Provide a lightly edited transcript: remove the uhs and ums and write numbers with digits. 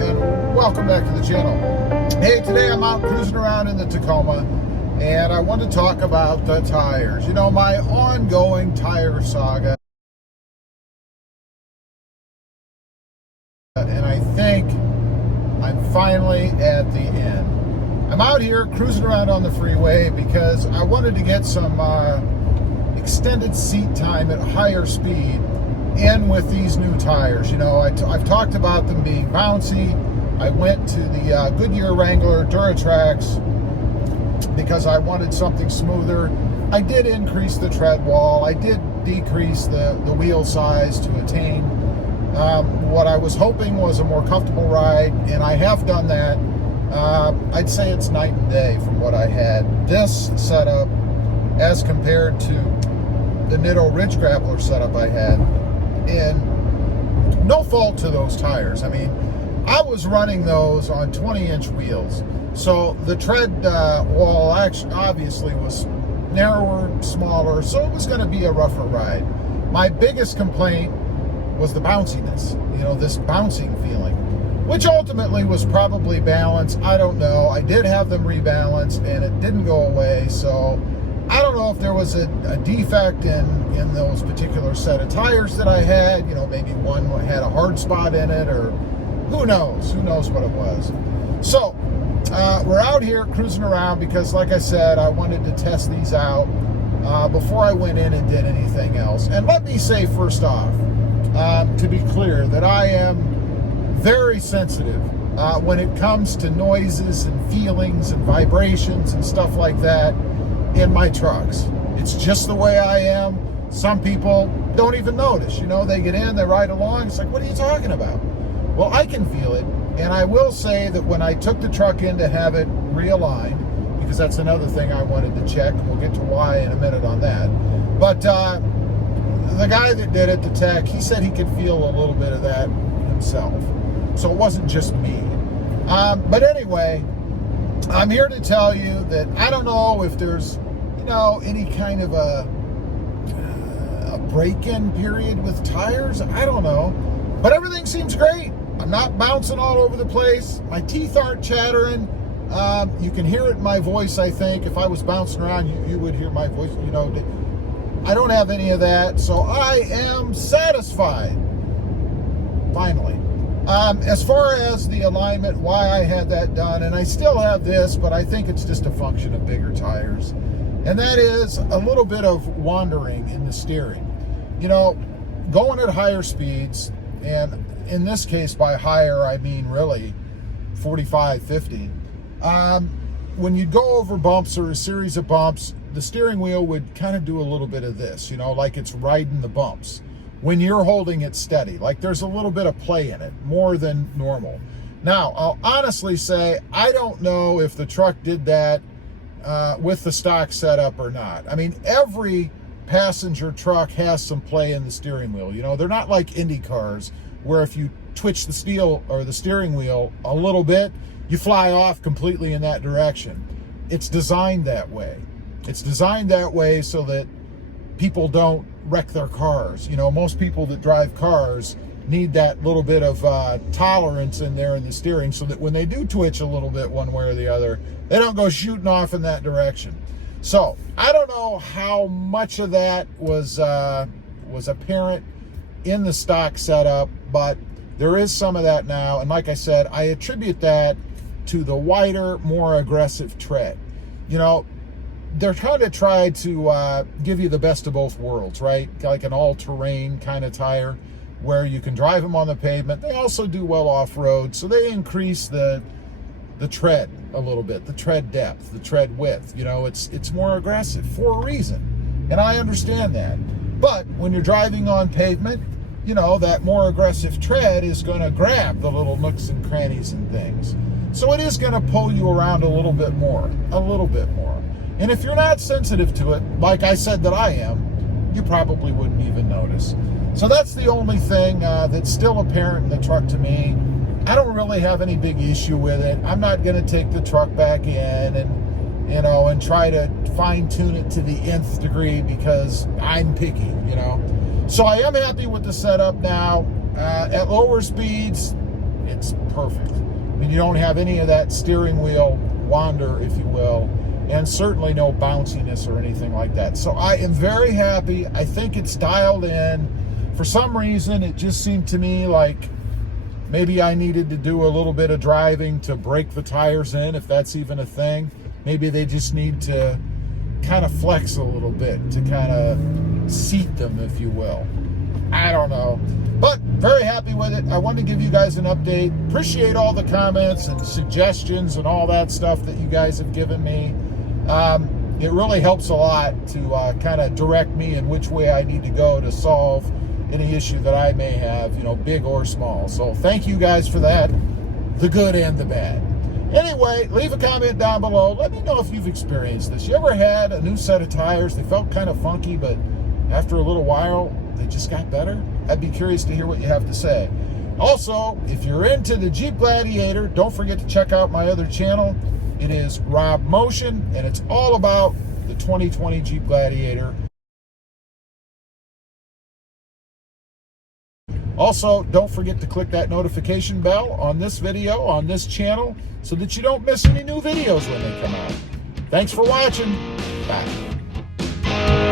and welcome back to the channel. Hey, today I'm out cruising around in the Tacoma, and I want to talk about the tires. You know, my ongoing tire saga. And I think I'm finally at the end. I'm out here cruising around on the freeway because I wanted to get some extended seat time at higher speed in with these new tires. You know, I've talked about them being bouncy. I went to the Goodyear Wrangler Duratrax because I wanted something smoother. I did increase the tread wall. I did decrease the wheel size to attain what I was hoping was a more comfortable ride, and I have done that. I'd say it's night and day from what I had. This setup as compared to the Nitto Ridge Grappler setup I had, and no fault to those tires. I mean, I was running those on 20-inch wheels, so the tread wall actually obviously was narrower, smaller, so it was going to be a rougher ride. My biggest complaint was the bounciness, you know, this bouncing feeling, which ultimately was probably balanced. I don't know. I did have them rebalanced and it didn't go away, so I don't know if there was a defect in those particular set of tires that I had. You know, maybe one had a hard spot in it, or who knows what it was. So we're out here cruising around because, like I said, I wanted to test these out before I went in and did anything else. And let me say first off, to be clear, that I am very sensitive when it comes to noises and feelings and vibrations and stuff like that in my trucks. It's just the way I am. Some people don't even notice. You know, they get in, they ride along, it's like, what are you talking about? Well, I can feel it, and I will say that when I took the truck in to have it realigned, because that's another thing I wanted to check, we'll get to why in a minute on that, but the guy that did it, the tech, he said he could feel a little bit of that himself. So it wasn't just me. But anyway, I'm here to tell you that I don't know if there's, you know, any kind of a break-in period with tires. I don't know. But everything seems great. I'm not bouncing all over the place. My teeth aren't chattering. You can hear it in my voice, I think. If I was bouncing around, you would hear my voice. You know, I don't have any of that, so I am satisfied. Finally. As far as the alignment, why I had that done, and I still have this, but I think it's just a function of bigger tires. And that is a little bit of wandering in the steering. You know, going at higher speeds, and in this case by higher, I mean really 45, 50. When you go over bumps or a series of bumps, the steering wheel would kind of do a little bit of this, you know, like it's riding the bumps when you're holding it steady. Like there's a little bit of play in it, more than normal. Now, I'll honestly say, I don't know if the truck did that with the stock setup or not. I mean, every passenger truck has some play in the steering wheel. You know, they're not like Indy cars where if you twitch the steel or the steering wheel a little bit, you fly off completely in that direction. It's designed that way. It's designed that way so that people don't wreck their cars. You know, most people that drive cars need that little bit of tolerance in there in the steering so that when they do twitch a little bit one way or the other, they don't go shooting off in that direction. So I don't know how much of that was apparent in the stock setup, but there is some of that now. And like I said, I attribute that to the wider, more aggressive tread. You know, they're trying to give you the best of both worlds, right? Like an all-terrain kind of tire where you can drive them on the pavement. They also do well off-road, so they increase the tread a little bit, the tread depth, the tread width. You know, it's more aggressive for a reason, and I understand that. But when you're driving on pavement, you know, that more aggressive tread is going to grab the little nooks and crannies and things. So it is going to pull you around a little bit more. And if you're not sensitive to it, like I said that I am, you probably wouldn't even notice. So that's the only thing that's still apparent in the truck to me. I don't really have any big issue with it. I'm not going to take the truck back in and, you know, and try to fine tune it to the nth degree because I'm picky, you know. So I am happy with the setup now. At lower speeds, It's perfect. I mean, you don't have any of that steering wheel wander, if you will, and certainly no bounciness or anything like that. So I am very happy. I think it's dialed in. For some reason, it just seemed to me like maybe I needed to do a little bit of driving to break the tires in, if that's even a thing. Maybe they just need to kind of flex a little bit to kind of seat them, if you will. I don't know. But very happy with it. I wanted to give you guys an update. Appreciate all the comments and suggestions and all that stuff that you guys have given me. It really helps a lot to kind of direct me in which way I need to go to solve any issue that I may have, you know, big or small. So thank you guys for that, the good and the bad. Anyway, leave a comment down below. Let me know if you've experienced this. You ever had a new set of tires? They felt kind of funky, but after a little while, they just got better? I'd be curious to hear what you have to say. Also, if you're into the Jeep Gladiator, don't forget to check out my other channel. It is RobMotion, and it's all about the 2020 Jeep Gladiator. Also, don't forget to click that notification bell on this video, on this channel, so that you don't miss any new videos when they come out. Thanks for watching. Bye.